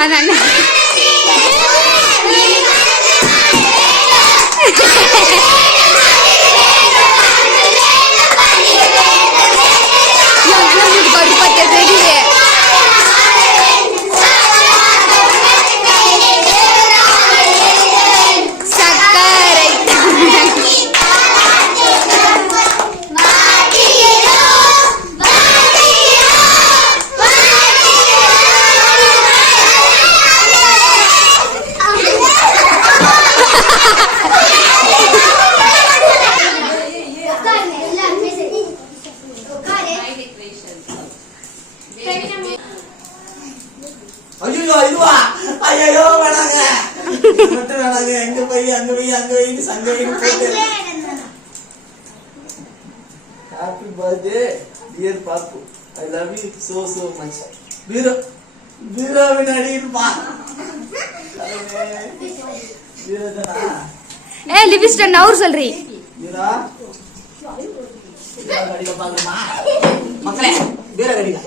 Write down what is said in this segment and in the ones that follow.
அதான் தெரியுது ஐயோ இதுவா ஐயோ வேணாங்க இது மட்டும் வேணாங்க எங்க போய் அங்க போய் அங்க போய் சங்க வைன்னு போட்டு happy birthday dear Pappu I love you so so much bureau பீரோவின் அடியிருப்பா பீரோ தானா ஏ லிவிஸ்டன் நவுர் சொல்றி. பீரோ பீரோ கடிக்க பாக்கணுமா மக்களே பீரோ கடிக்க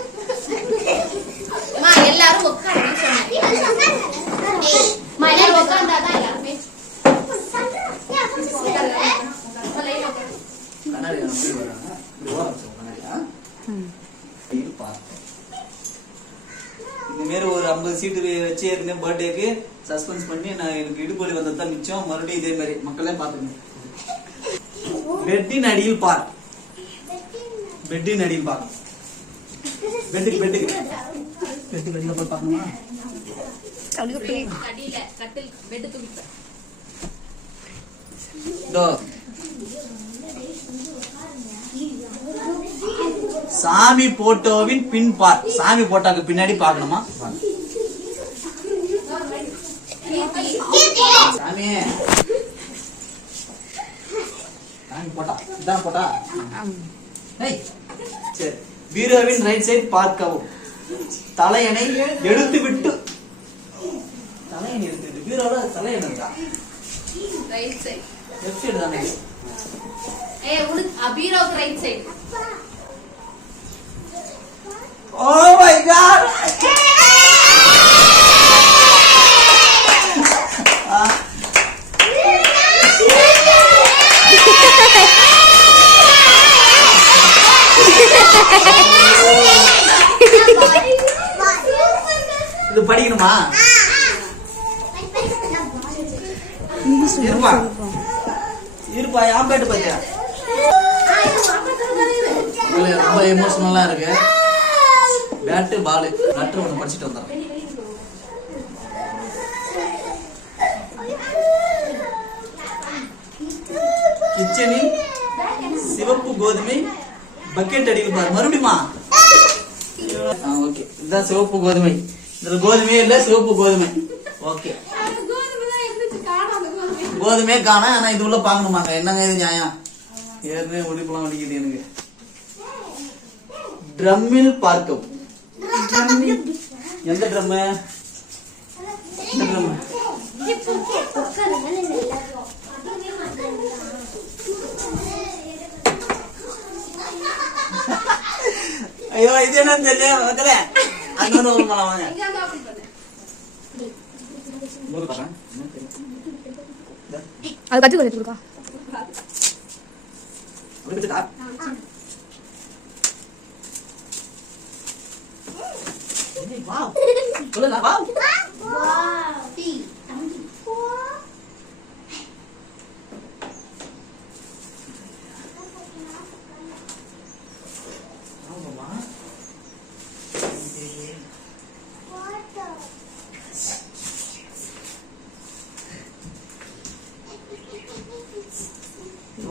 எல்லாரும் உட்காருன்னு சொன்னேன் எல்லாரும் உட்கார்ந்தாதான் எல்லாருமே கண்ணாடி எப்படி வராங்க இப்படி ஓரம் வச்சுக்கோ கண்ணாடியா இருப்பா இந்த மாரி ஒரு ஐம்பது சீட்டு வச்சு ஏற்கனவே பர்த்டேக்கு சஸ்பென்ஸ் பண்ணி நான் எனக்கு இடுப்பொலி வந்தது தான் மிச்சம். மறுபடியும் இதே மாதிரி மக்களே பாத்துங்க பெட்டின் அடியில் பார். பெட்டின் அடியில் பார். பெட்டுக்கு பெட்டுக்கு. பெட்டுக்கு அடியில் போய் பார்க்கணுமா. சாமி போட்டோவின் பின் பார். சாமி போட்டோக்கு பின்னாடி பார்க்கணுமா சாமி சாமி போட்டா இதான் போட்டா. சரி பீரோவின் ரைட் சைடு பார்க்கவும். தலையணை எடுத்து விட்டு தலையணை எடுத்து பீரோல தலையணை இருக்கா? ரைட் சைடு லெஃப்ட் சைடு தானே? ஏ உனக்கு அபீரோக்கு right side oh my God இது படிக்கணுமா? இருப்பா. இருப்பா ஆம்பேட்டு பாத்தியா ரொம்ப எமோஷனலா இருக்கு. பேட்டு பாலு லெட்டர் ஒன்று படிச்சுட்டு வந்துடுறேன். கிச்சனில் சிவப்பு கோதுமை பக்கெட் அடிக்கு பாரு மறுபடியுமா ஓகே இதுதான் சிவப்பு கோதுமை. இதுல கோதுமையே இல்ல சிவப்பு கோதுமை. ஓகே கோதுமையே காணா ஆனா இது உள்ள பாக்கணுமாங்க. என்னங்க இது நியாயம்? ஏற்கனவே உடிப்புலாம் வலிக்குது எனக்கு. ட்ரம்மில் பார்க்கவும் எந்த ட்ரம்மு? எந்த ட்ரம்மு? ஐயோ இது என்னன்னு தெரியல மக்களே வாங்க பாக்கறேன். என்னன்னு தெரியல. அது கத்து கொடுத்து கொடுக்கா கொடுத்துட்டா?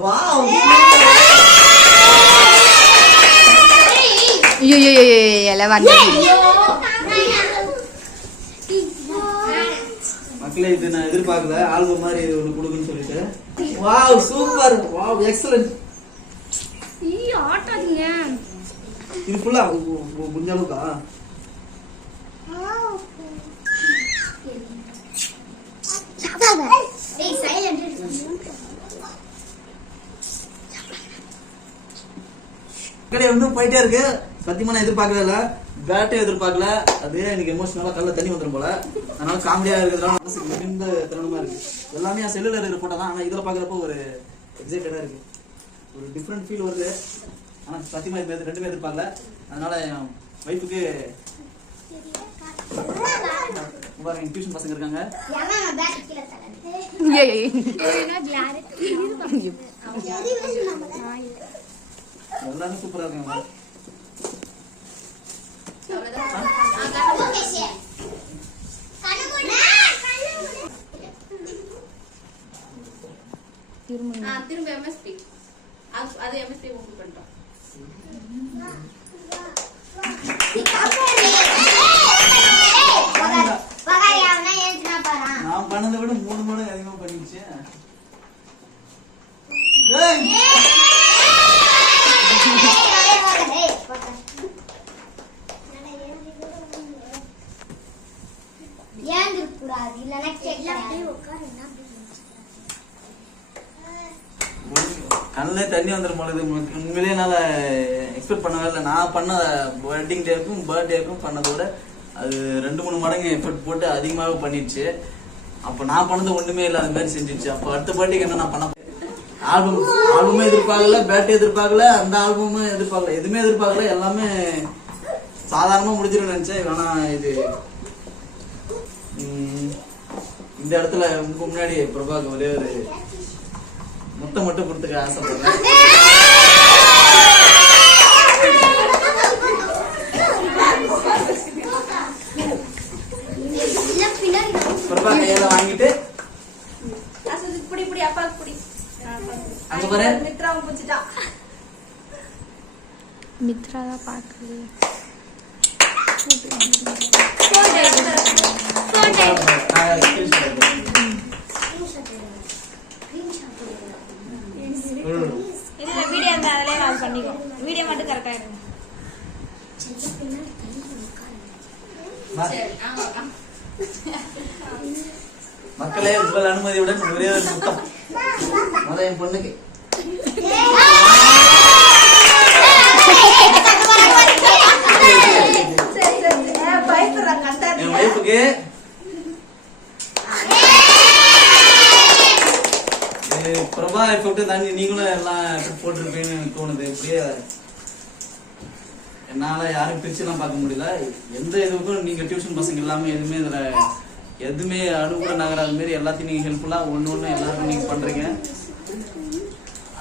Wow. ஐயோ ஐயோ எல்லாம் வந்து மக்களே இது நான் எதிர்பார்க்கல. ஆல்பம் மாதிரி இது ஒன்று கொடுக்குன்னு சொல்லிட்டு. வாவ் சூப்பர் வாவ் எக்ஸலன்ட் ஆட்டாதீங்க. இது ஃபுல்லா முடிஞ்ச அளவுக்கா? மக்களே இன்னும் போயிட்டே இருக்கு. சத்தியமா நான் எதிர்பார்க்கவே இல்ல. பேட்டே எதிர்பார்க்கல. அது எனக்கு எமோஷனலா கல்ல தண்ணி வந்துரும் போல. அதனால காமெடியா இருக்கிறதுனால மனசுக்கு மிகுந்த தருணமா இருக்கு. எல்லாமே என் செல்லுல இருக்கிற போட்டோ தான். ஆனா இதுல பாக்குறப்போ ஒரு எக்ஸைட்டடா இருக்கு. ஒரு டிஃப்ரெண்ட் ஃபீல் வருது. ஆனா சத்தியமா இது ரெண்டுமே எதிர்பார்க்கல. அதனால என் ஒய்ஃபுக்கு பாருங்க டியூஷன் பசங்க இருக்காங்க. ஏய், ஏய், எல்லாமே சூப்பரா இருக்காங்க திரும்ப எம்எஸ்பி அது எம்எஸ்பி ஓபன் பண்ணிட்டோம் நான் பண்ணதை விட மூணு மடங்கு அதிகமா பண்ணிடுச்சு கண்ணுல வந்துடும் பொழுது உண்மையிலேயே என்னால் எக்ஸ்பெக்ட் பண்ணவே இல்லை. நான் பண்ண வெட்டிங் டேக்கும் பர்த்டேக்கும் பண்ணதோட அது ரெண்டு மூணு மடங்கு எஃபர்ட் போட்டு அதிகமாகவே பண்ணிடுச்சு. அப்போ நான் பண்ணது ஒன்றுமே இல்லாத மாதிரி செஞ்சிச்சு அப்போ அடுத்த பர்த்டேக்கு என்ன நான் பண்ண ஆல்பம் ஆல்பமும் எதிர்பார்க்கல பேட்டே எதிர்பார்க்கல அந்த ஆல்பமும் எதிர்பார்க்கல. எதுவுமே எதிர்பார்க்கல எல்லாமே சாதாரணமாக முடிஞ்சிடும் நினச்சேன். ஆனா இது இந்த இடத்துல உங்க முன்னாடி பிரபாக்கு ஒரே ஒரு முட்டை மட்டும் கொடுத்துக்க ஆசைப்படுறேன் பிரபா கையால வாங்கிட்டு இப்படி இப்படி அப்பாவுக்கு பிடி அங்க பாரு மித்ராவும் பிடிச்சிட்டா மித்ரா தான் எடுத்து. ம். இதுல வீடியோ இருந்தா அதிலே அது பண்ணிக்கோ வீடியோ மட்டும் கரெக்டா இருக்கும் மக்களே உங்கள் அனுமதியுடன் ஒரே ஒரு முத்தம் முத என் பொண்ணுக்கு என் ஒய்ஃபுக்கு பிரபா எஃபெக்ட் தாண்டி நீங்களும் எல்லாம் எஃபெக்ட் போட்டிருப்பீங்கன்னு எனக்கு தோணுது. இப்படியே என்னால யாரும் பிரிச்சுலாம் பார்க்க முடியல. எந்த இதுக்கும் நீங்க டியூஷன் பசங்க எல்லாமே எதுவுமே இதுல எதுவுமே அனுகூல நகராத மாரி எல்லாத்தையும் நீங்க ஹெல்ப்ஃபுல்லா ஒன்று ஒண்ணு எல்லாருக்கும் நீங்க பண்றீங்க.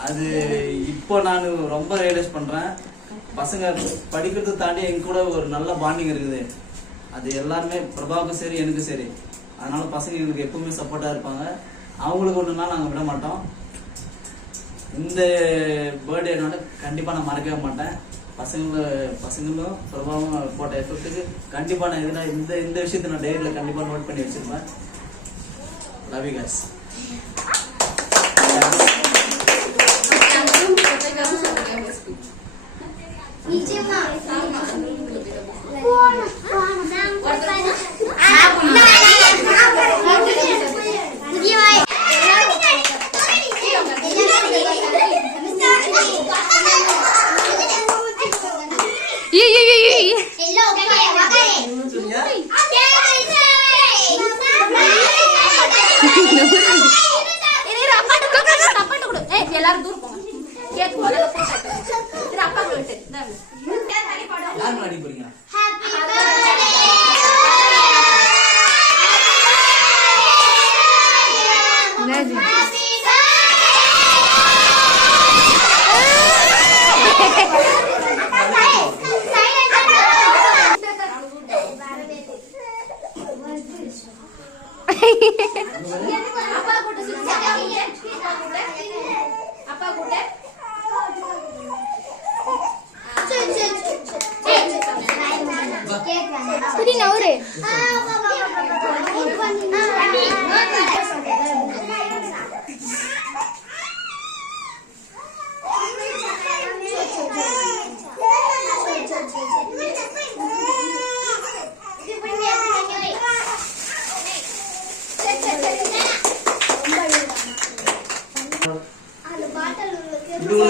அது இப்போ நான் ரொம்ப ரியலைஸ் பண்றேன். பசங்க படிக்கிறதை தாண்டி எங்க கூட ஒரு நல்ல பாண்டிங் இருக்குது. அது எல்லாருமே பிரபாவுக்கும் சரி எனக்கும் சரி. அதனால பசங்க எங்களுக்கு எப்பவுமே சப்போர்ட்டா இருப்பாங்க. அவங்களுக்கு ஒன்றுனா நாங்கள் விட மாட்டோம். இந்த பர்த்டேனால கண்டிப்பாக நான் மறக்கவே மாட்டேன். பசங்களும் பசங்களும் பிரபாவும் போட்ட எஃபெக்ட்டுக்கு கண்டிப்பாக நான் இதுல இந்த இந்த விஷயத்தை நான் டைரியில் கண்டிப்பாக நோட் பண்ணி வச்சிருப்பேன். Love you guys. நிச்சயமா விட்டு இந்தாங்க யார் முன்னாடி போறீங்க என்னது? அப்பா கூட்ட சுத்தி அப்பா கூட்ட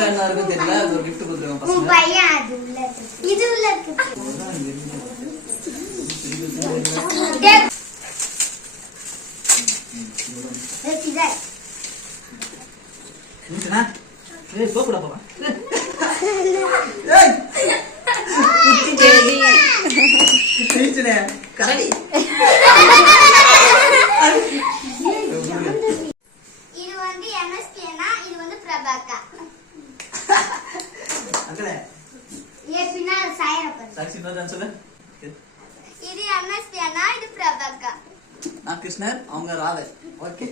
என்ன இருக்குன்னு தெரியல ஒரு gift கொடுத்துருக்காங்க உன் பசங்க பையன் அது உள்ள இருக்கு. இது உள்ள சிதர் நீச்சனா ஏய் போகக்கூடா போவா ஏய் கரடி இது வந்து எம்எஸ்கேனா இது வந்து பிரபாக்கா அங்கலே ஏ பின்னால் சாயரப்பன். சாக்சி இன்னொரு சொல்லு. இது எம்எஸ்கேனா இது பிரபாக்கா நான் கிருஷ்ணர் அவங்க ராதை ஓகே.